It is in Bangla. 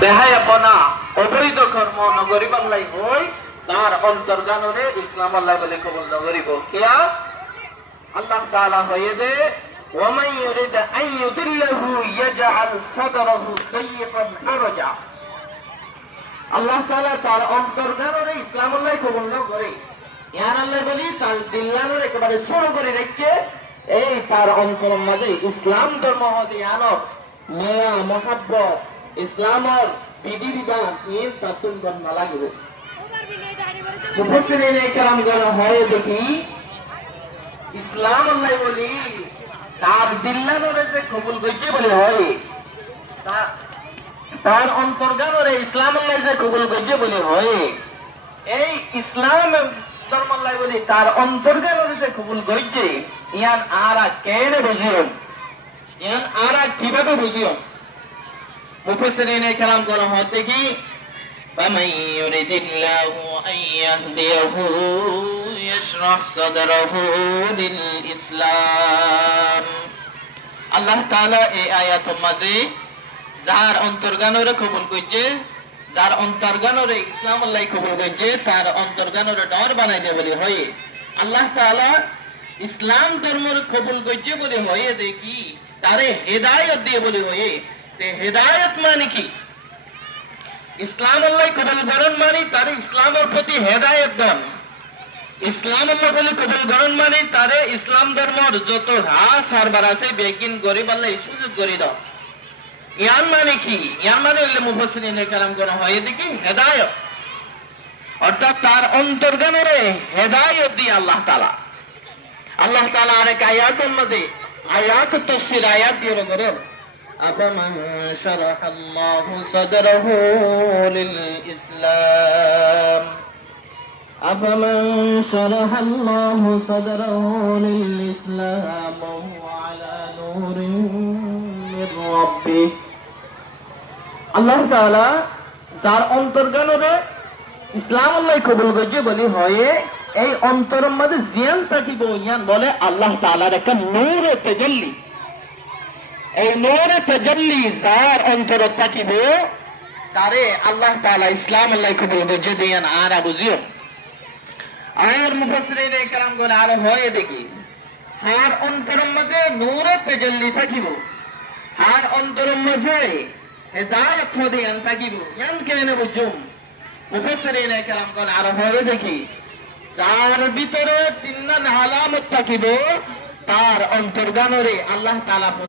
বেহায়াপনা অবৈধ কর্ম নগরী বাল্লাই হই তার অন্তর্গানরে ইসলাম আল্লাহ বলে কবুল নগরিব কিয়া আল্লাহ তাআলা হয়ে দে ওয়ামান ইউরিদ আন ইউদিল্লাহু ইয়াজআল সাদরাহু দাইয়িকান হারাজা। আল্লাহ তাআলা তার অন্তর্গানরে ইসলাম আল্লাহ কবুল নগরে ইয়ার আল্লাহ বলি তার দিল্লানরে একেবারে সরু করে রেখে এই তার অন্তরের মাঝে ইসলাম ধর্ম হতে আনব মায়া মহাব্বত ইসলামের বিধিবিধান ইন তাতুন না লাগবে। মুফাসসিরিনে কেরাম গণ হয় দেখি ইসলাম আল্লাহ বলি তার দিল্লানরে যে কবুল করছে বলে হয় তার অন্তর্গানরে ইসলাম আল্লাহ যে কবুল করছে বলে হয় এই ইসলাম ধর্ম আল্লাহ বলি তার অন্তর্গানরে যে কবুল করছে ইয়ান আরা কেনে বুঝিও ইয়ান আরা কিভাবে বুঝিও। মুফাসসিরিনে কেরাম গণ হয় দেখি فمن يرد الله أن يهديه يشرح صدره للإسلام। আল্লাহ তাআলা এই আয়াতের মাঝে যার অন্তর্গানরে কবুল করছে যার অন্তর্গানরে ইসলাম আল্লাহ কবুল করছে তার অন্তর্গানরে ডর বানাই দে বলে হয় আল্লাহ তাআলা ইসলাম ধর্মের কবুল করছে বলে হয় দেখি তারে হেদায়েত দিয়ে বলে হয়। তে হেদায়েত মানে কি? ইসলাম আল্লাহ কবুল করেন মানে তারে ইসলামের প্রতি হেদায়েত দেন। ইসলাম আল্লাহ বলে কবুল করেন মানে তারে ইসলাম ধর্মের যত ঘাস হারবার আছে বেগিন গরিব আল্লাহ সুযোগ করে দাও। ইয়ান মানে কি? ইয়ান মানে হলে মুফাসসিরিনে কেরাম গণ হয় দেখি হেদায়েত অর্থাৎ তার অন্তর্গানরে হেদায়েত দিয়ে আল্লাহ তাআলা আরেক আয়াতের মধ্যে আয়াত তাফসীর আয়াত দিয়ে করেন أفمن شرح الله صدره للإسلام أفمن شرح الله صدره للإسلام وهو على نور من ربه। আল্লাহ তাআলা যার অন্তর্গানরে ইসলাম আল্লাহ কবুল করছে বলি হয় এই অন্তরের মধ্যে জিয়ান থাকিব ইয়ান বলে আল্লাহ তাআলার একটা নূরে তাজাল্লি। এই নূরে তাজাল্লি যার অন্তরে থাকিব তারে আল্লাহ তাআলা ইসলাম আল্লাহ কবুল করছে দিয়ান আর বুঝিও। আর মুফাসসিরিনে কেরাম গণ আর হয় দেখি আর অন্তরের মধ্যে নূরে তাজাল্লি থাকিব আর অন্তরের মধ্যে হেদায়েত দিয়ান থাকিব ইয়ান কেন বুঝুম। মুফাসসিরিনে কেরাম গণ আর হয় দেখি যার ভিতরে তিন আলামত থাকিব তার অন্তর্গানরে আল্লাহ তাআলা